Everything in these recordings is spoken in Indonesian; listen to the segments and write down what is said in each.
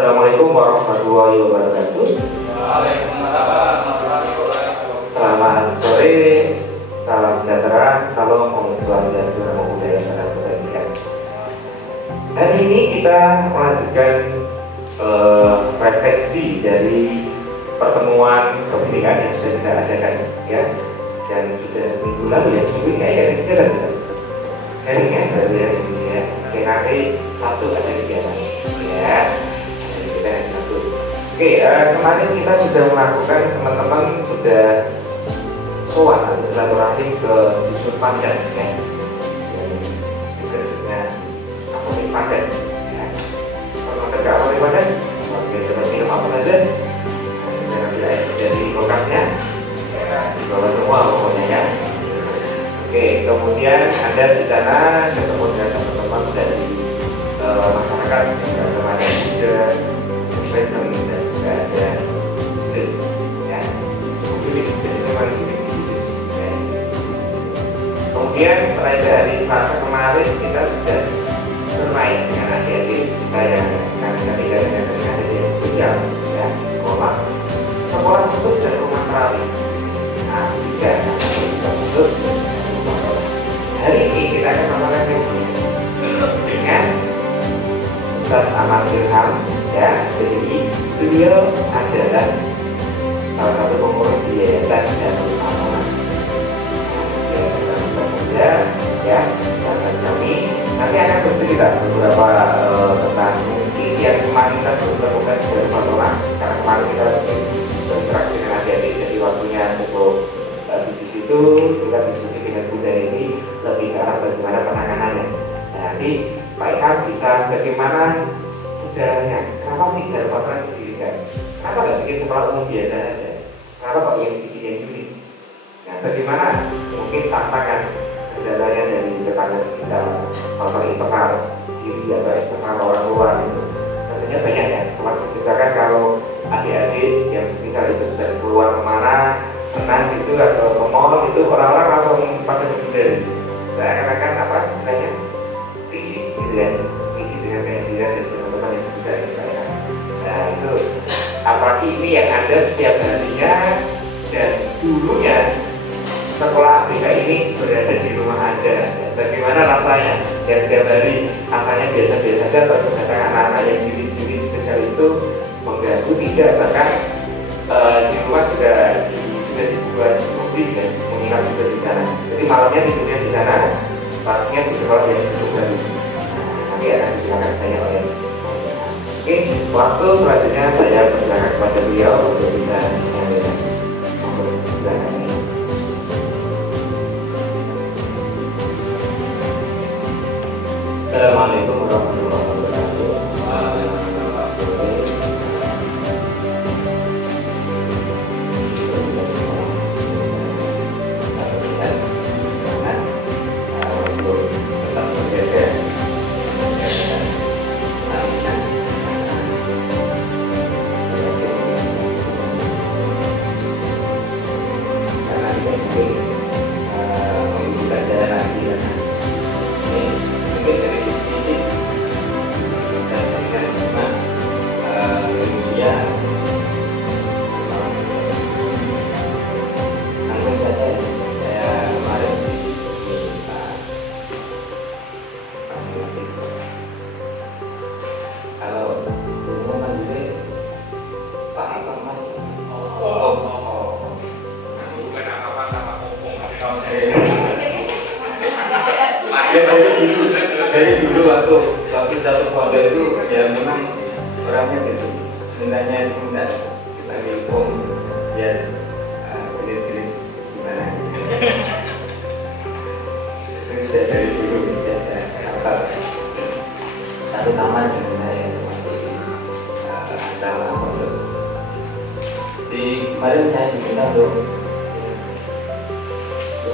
Assalamualaikum warahmatullahi wabarakatuh. Waalaikumsalam warahmatullahi wabarakatuh. Selamat sore, salam sejahtera, salam om swastiastu, namo buddhaya, salam kebajikan. Hari ini kita melanjutkan refleksi dari pertemuan kepentingan yang sudah kita adakan, ya. Dan sudah minggu lalu ya, minggu ini ada kegiatan ya. Hari ini berarti ya, ini ya. Nanti Sabtu ada kegiatan, ya. Oke, kemarin kita sudah melakukan, teman-teman sudah sowan atau silaturahmi ke Dusun Pandan, ya, dengan Apotek Pandan, ya. Kalau ada ke Apotek Pandan, oke, coba minum apa saja, sudah ambil air dari lokasinya, ya, dibawa semua pokoknya ya. Oke, kemudian Anda di sana ketemu dengan teman-teman dari masyarakat yang beragama Buddha, Kristen, dan juga ada Muslim, ya. Jadi memang ini. Kemudian pada hari Selasa kemarin kita sudah bermain dengan adik-adik kita yang kami dengan adik yang spesial, ya, di sekolah khusus dan rumah terawih. Nah, tiga khusus dan rumah terawih. Hari ini kita akan melakukan refleksi dengan Ustaz Ahmad Ilham, ya. Jadi beliau adalah salah satu pengurus di Yayasan Darul Amanah. Ya, dan kami nanti akan bercerita beberapa tentang mungkin yang kemarin kita belum lakukan beberapa orang, karena kemarin kita berinteraksi dengan adik-adik, jadi waktunya untuk di situ kita diskusi dengan Buddha ini lebih ke arah bagaimana penanganannya. Nah, nanti Pak Ilham bisa bagaimana sejarahnya, kenapa sih Darul Amanah didirikan, kenapa nggak bikin sekolah umum biasa aja, kenapa Pak yang bikin yang unik, nah bagaimana mungkin tantangan kendalanya dari tetangga sekitar, faktor internal diri atau eksternal orang luar itu tentunya banyak ya. Misalkan kalau adik-adik yang semisal itu sudah keluar kemana senang gitu atau ke mall itu, orang-orang langsung pada menghindari. Seakan-akan apa istilahnya risih gitu ya, risih dengan kehadiran dan teman-teman yang sebesar itu ya. Nah itu apalagi ini yang ada setiap harinya, dan dulunya sekolah ABK ini berada di rumah Anda. Bagaimana rasanya? Ya setiap hari rasanya biasa-biasa saja, ternyata anak-anak yang diri spesial itu mengganggu tidak, bahkan di rumah sudah dibuat bukti dan menginap juga di sana. Jadi malamnya tidurnya di sana, paginya di sekolah yang cukup baru. Nanti akan disilakan saya oleh. Oke, waktu selanjutnya saya persilakan kepada beliau untuk bisa menyampaikan. Silakan. Assalamualaikum warahmatullahi wabarakatuh. Untuk tetap menjaga karena tidak mungkin membuka jalan lagi. Ini mungkin dari fisik bisa dengan iman, kemudian langsung saja saya kemarin minta kalau hubungan itu Pak Eko Mas Bukan apa-apa sama hukum. Dari dulu waktu satu foto itu ya memang orangnya gitu, mintanya itu minta dipanggil om biar pilih-pilih gimana. Itu sudah dari dulu sudah apa satu kamar dengan saya termasuk di asrama pondok. Di kemarin saya diminta untuk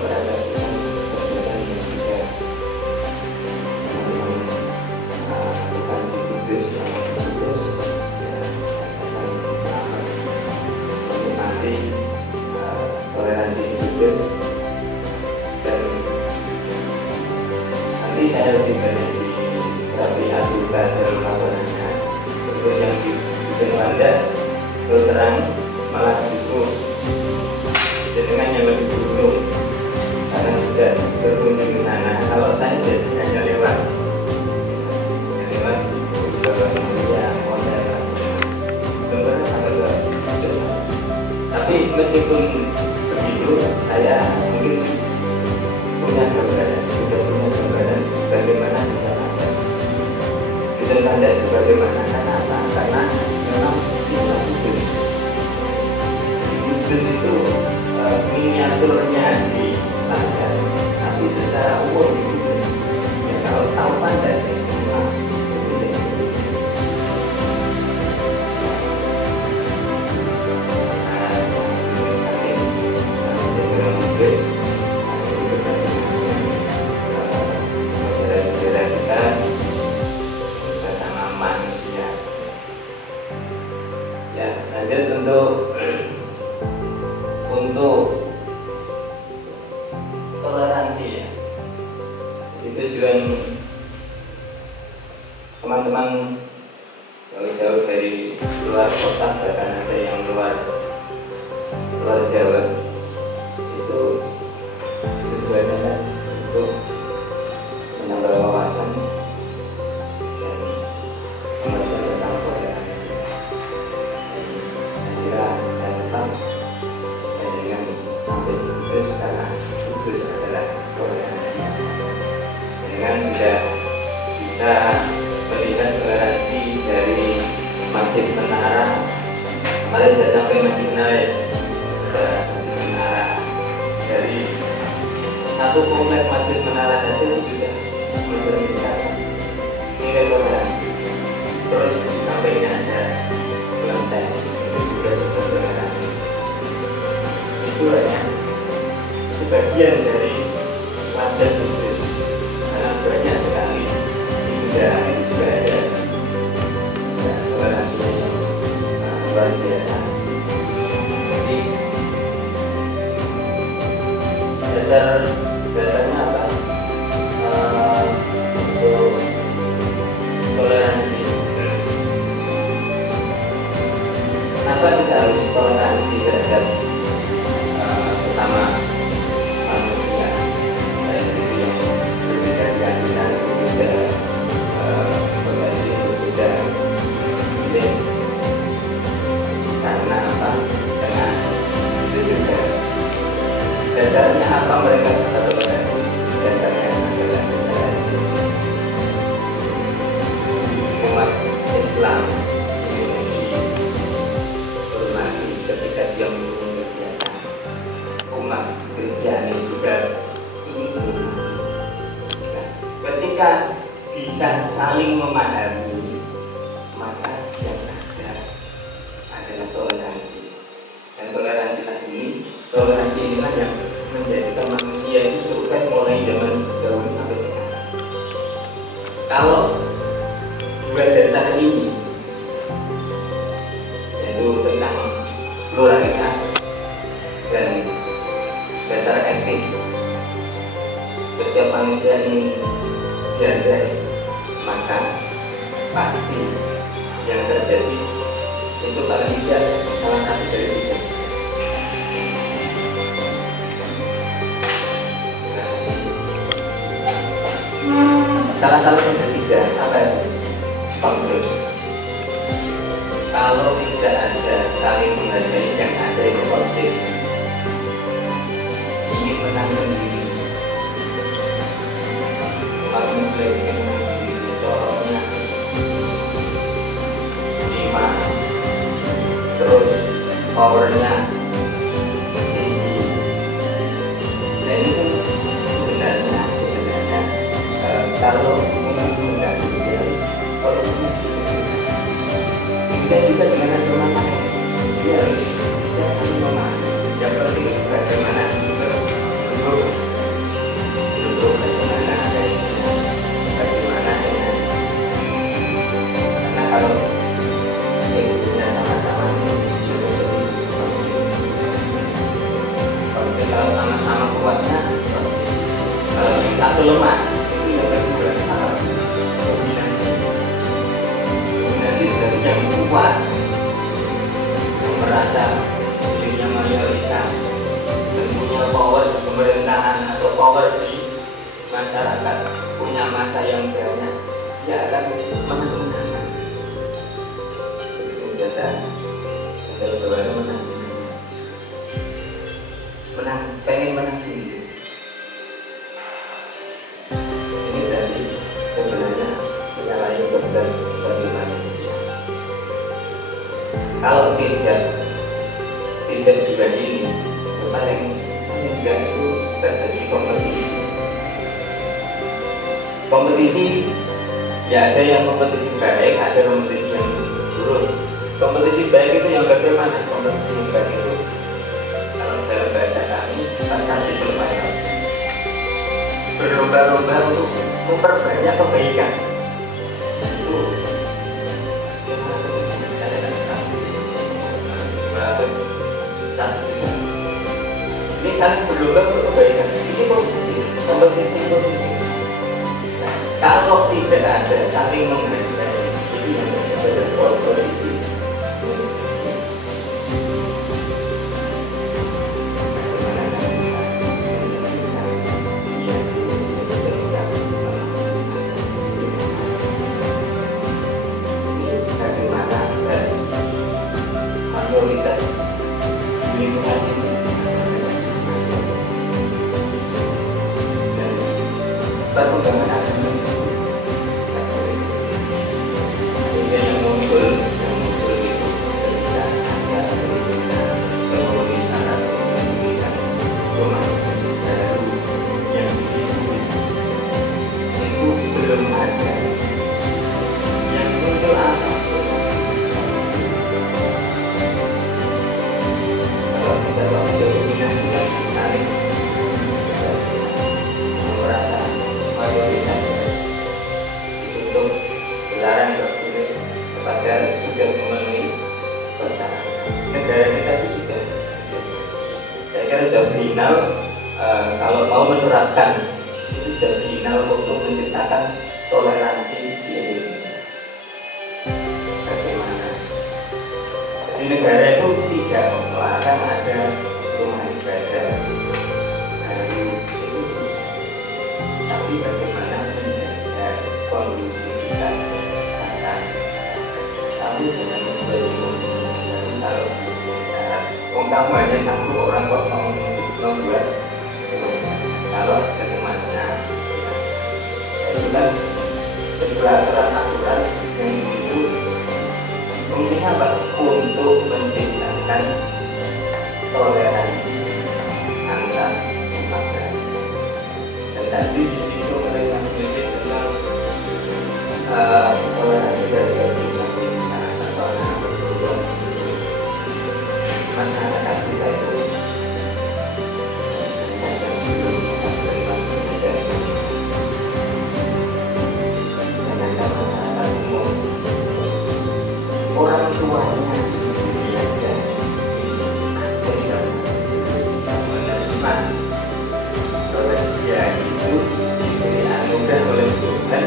merefleksikan kegiatan yang juga bukan di Kudus, namun di Kudus ya, akan selamat menikmati toleransi di Kudus. Dan nanti saya lebih banyak di Rabi Abdul Qadir Lapangan untuk yang di sekarang malah justru jenengan yang lebih beruntung karena sudah berkunjung ke sana. Kalau saya biasanya hanya lewat tapi meskipun begitu saya mungkin punya gambaran, sudah punya gambaran bagaimana di sana. Kita tanda itu bagaimana, karena apa? Karena memang kita Kudus itu miniaturnya di Pandai, tapi secara umum itu ya kalau tahu Pandai semua untuk toleransi ya. Jadi tujuan teman-teman jauh-jauh dari luar kota, bahkan ada yang luar Jawa, itu tujuannya kan untuk menambah wawasan dan menambah tentang toleransi. Saya kira dan tetap dengan sampai Kudus karena Kudus adalah toleransi. Dengan tidak bisa melihat toleransi dari Masjid Menara. Kemarin sudah sampai Masjid Menara ya. Masjid Menara dari satu komplek Masjid Menara saja sudah menunjukkan nilai toleransi. Terus sampainya ada kelenteng juga toleransi. Itu hanya sebagian dari wajah Kudus, karena banyak sekali di udara juga ada toleransi yang luar biasa. Jadi dasarnya apa? Untuk toleransi. Kenapa kita harus toleransi terhadap sesama manusia, baik itu yang berbeda keyakinan, berbeda berbeda jenis? Karena apa? Karena itu juga dasarnya apa mereka bisa toleransi? Dasarnya adalah dasar umat Islam ini dihormati ketika dia mengikuti kegiatan. Umat Kristiani juga ini dihormati. Ketika bisa saling memahami, maka yang ada adalah toleransi. Dan toleransi inilah yang menjadikan manusia itu sukses mulai zaman dahulu sampai sekarang. Kalau dua dasar ini, yaitu tentang pluralitas dan dasar etis, setiap manusia ini dihargai, maka pasti yang terjadi itu paling tidak salah satu dari tiga. Salah satu dari tiga apa itu? Konflik. Kalau tidak ada saling menghargai, yang ada itu konflik. Ingin menang sendiri. Umat Muslim ingin menang sendiri, corongnya 5, terus powernya tinggi. Dan itu sebenarnya kalau undang-undang itu kalau kita juga dengan agama lain, dia harus bisa saling memahami. Yang penting bagaimana duduk bagaimana adanya, bagaimana ya. Karena kalau yang punya sama-sama pengen menang sendiri. Ini tadi sebenarnya menyalahi dokter sebagai manusia. Kalau tidak dibanding, paling enggak itu terjadi kompetisi. Ya ada yang kompetisi baik, ada kompetisi yang buruk. Kompetisi baik itu yang bagaimana? Kompetisi yang baik itu kalau dalam bahasa kami rasanya berlomba, berlomba-lomba untuk memperbanyak kebaikan. Itu ini saling berlomba untuk kebaikan. Ini positif, kompetisi positif. Nah, kalau tidak ada saling menghargai, itu yang disebut kompetisi. Mayoritas lingkungan ini dan perkembangan agama yang muncul itu ketika ada teknologi sangat memberikan rumah baru yang di situ itu belum ada yang muncul apa? Mayoritas untuk dilarang berkulit kepada sudah memenuhi persyaratan. Negara kita itu sudah, saya kira sudah final. Kalau mau menerapkan itu sudah final untuk menciptakan toleransi di Indonesia. Bagaimana? Jadi negara itu tidak melarang ada rumah ibadah baru itu, tapi bagaimana menjaga kondusivitas rasa. Tapi sebenarnya kalau syarat, kamu hanya satu orang kok mau membuat kalau kesemuanya itu kan sebuah aturan yang itu fungsinya apa? Untuk menciptakan toleransi antar umat beragama. Dan tadi di situ mereka menyebut tentang toleransi dari masyarakat atau masyarakat kita itu belum bisa menerima perbedaan. Sedangkan masyarakat umum orang tuanya sendiri aja tidak bisa menerima bahwa dia itu diberi anugerah oleh Tuhan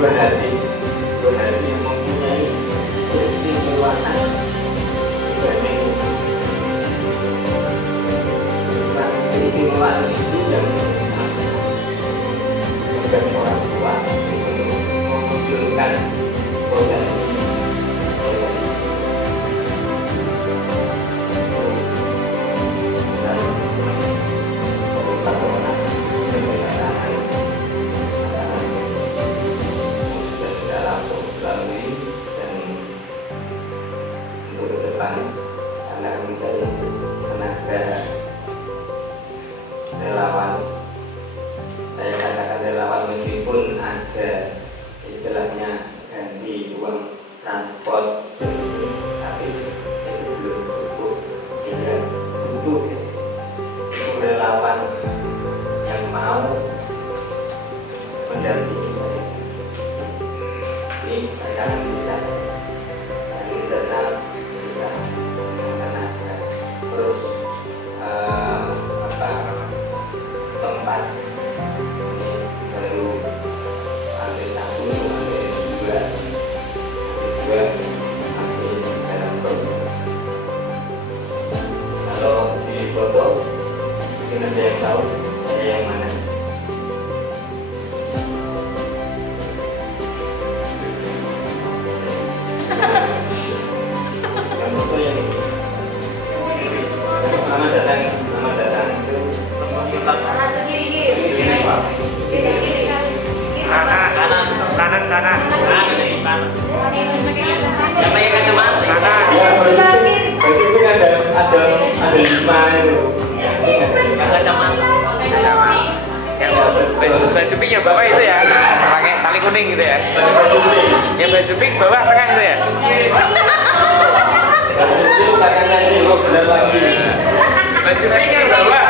sebuah hati yang mempunyai keistimewaan dibanding keistimewaan itu yang tugas orang tua untuk memunculkan potensi anak mencari tenaga relawan. Saya katakan relawan meskipun ada istilahnya ganti uang transport, tapi itu belum cukup. Sehingga butuh relawan yang mau mendampingi saya. Ini tantangan kita internal kita bawah itu ya, pakai tali kuning gitu ya. Yang baju pink bawah tengah itu ya. Baju pink yang bawah,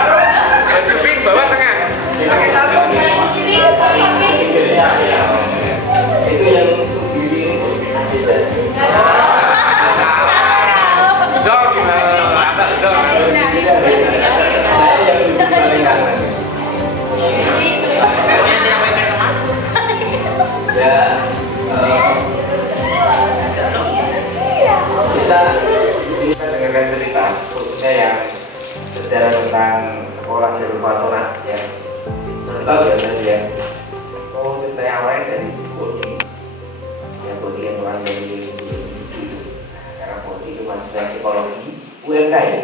baju pink bawah tengah. Pakai satu. Itu yang diri beda. Zol gimana? Apa Zol? Saya yang di paling kanan. Ya, kita dengarkan cerita khususnya yang bicara tentang sekolah di rumah Tona ya. Tahu ya tadi ya. Oh cerita yang awalnya dari Bodi, yang Bodi yang orang dari karena Bodi itu mahasiswa psikologi UMK ya.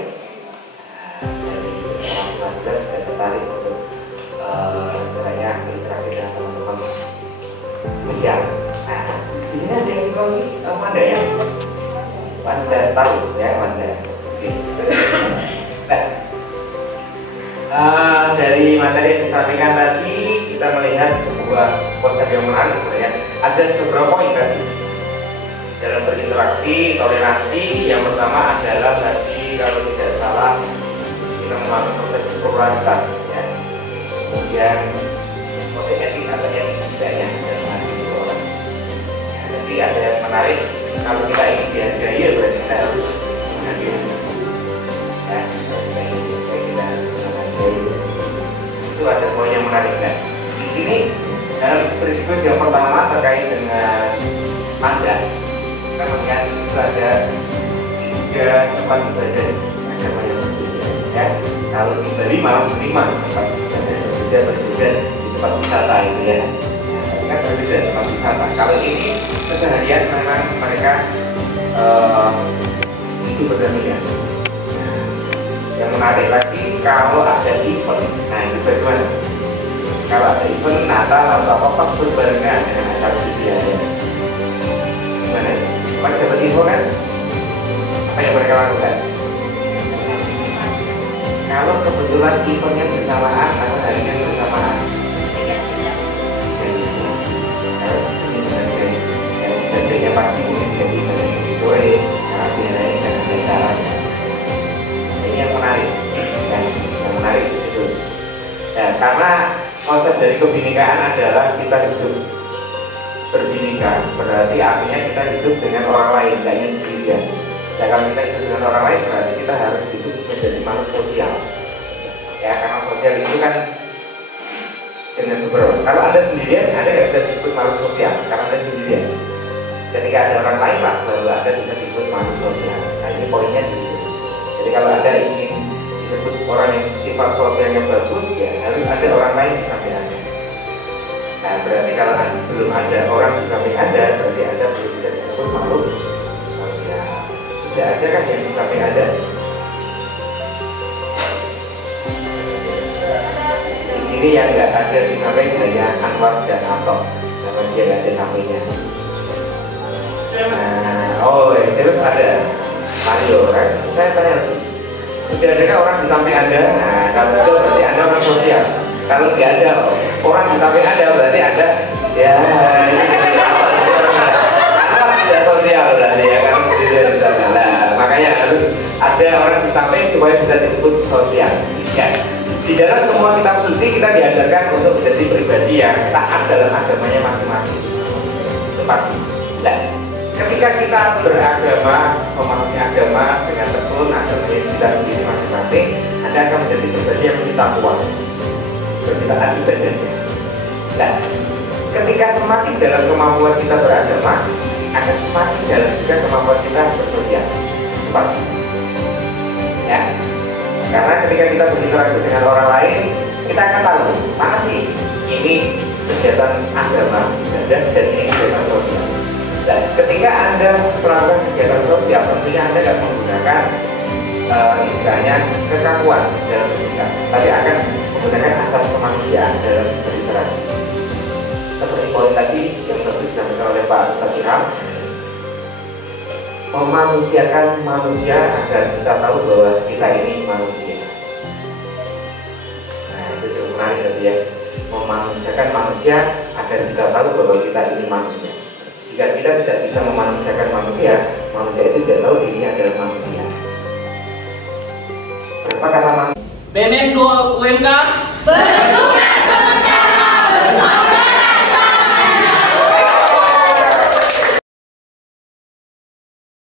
Dari mahasiswa dan tertarik untuk istilahnya berinteraksi dengan teman-teman spesial. Nah, di sini ada yang psikologi mana ya? Wanda tahu ya Wanda. Oke. Nah, dari materi yang disampaikan tadi kita melihat sebuah konsep yang menarik sebenarnya. Ada beberapa poin tadi dalam berinteraksi, toleransi. Yang pertama adalah tadi kalau tidak salah kita membangun konsep popularitas ya. Kemudian konsep etis atau etis tidaknya dalam hati seseorang. Ya, jadi ada yang menarik. Kalau kita ingin dihargai ya berarti kita harus menghargai ya, kita harus menghargai. Itu ada poin yang menarik kan. Di sini dalam sekaligus yang pertama terkait dengan Anda, kita melihat di situ ada 3 tempat ibadah agama yang berbeda ya. Kalau di Bali malah 5 tempat ibadah berbeda berjejer di tempat wisata itu ya. Kan berbeda tempat wisata. Kalau ini keseharian memang mereka itu berdampingan. Yang menarik lagi kalau ada event, nah itu bagaimana? Kalau ada event Natal atau apa pas berbarengan dengan acara biaya, gimana? Mereka dapat info kan? Apa yang mereka lakukan? Kalau kebetulan eventnya bersamaan atau harinya bersamaan, yang pasti mungkin jadi sore karena biasanya jangan ada cara. Ini yang menarik ya, yang menarik di situ ya, karena konsep dari kebinekaan adalah kita hidup berbineka, berarti artinya kita hidup dengan orang lain, tidak hanya sendirian. Kalau kita hidup dengan orang lain berarti kita harus hidup menjadi makhluk sosial ya, karena sosial itu kan dengan beberapa. Kalau Anda sendirian, Anda nggak bisa disebut makhluk sosial karena Anda sendirian. Ketika ada orang lain lah, baru Anda bisa disebut makhluk sosial. Nah ini poinnya di situ. Jadi kalau Anda ingin disebut orang yang sifat sosialnya bagus, ya harus ada orang lain di samping Anda. Nah berarti kalau belum ada orang di samping Anda, berarti Anda belum bisa disebut makhluk sosial. Sudah ada kan yang di samping Anda? Di sini yang nggak ada di samping hanya Anwar dan Atok, karena dia nggak ada sampingnya. Nah, oh, James ada Mario kan? Saya tanya lagi, tidak adakah orang di samping Anda? Nah, kalau itu berarti Anda orang sosial. Kalau tidak ada orang di samping Anda, berarti Anda ya ini Anda tidak sosial berarti ya kan? Nah, makanya harus ada orang di samping supaya bisa disebut sosial. Ya. Di dalam semua kitab suci kita diajarkan untuk menjadi pribadi yang taat dalam agamanya masing-masing. Itu pasti. Nah, ketika kita beragama, memahami agama dengan tekun agamanya kita sendiri masing-masing, Anda akan menjadi pribadi yang lebih takwa, bertaat ibadahnya. Nah, ketika semakin dalam kemampuan kita beragama, akan semakin dalam juga kemampuan kita bersosial. Itu pasti. Ya. Karena ketika kita berinteraksi dengan orang lain, kita akan tahu mana sih ini kegiatan agama, ibadah, dan ini kegiatan sosial. Dan ketika Anda melakukan kegiatan sosial, tentunya Anda tidak menggunakan istilahnya kekakuan dalam bersikap, tapi akan menggunakan asas kemanusiaan dalam berinteraksi. Seperti poin tadi yang baru disampaikan oleh Pak Ustadz Ilham, memanusiakan manusia agar kita tahu bahwa kita ini manusia. Nah itu cukup menarik tadi ya. memanusiakan manusia agar kita tahu bahwa kita ini manusia. Jika kita tidak bisa memanusiakan manusia, manusia itu tidak tahu dirinya adalah manusia. Berapa kata manusia? Benen 2 UMK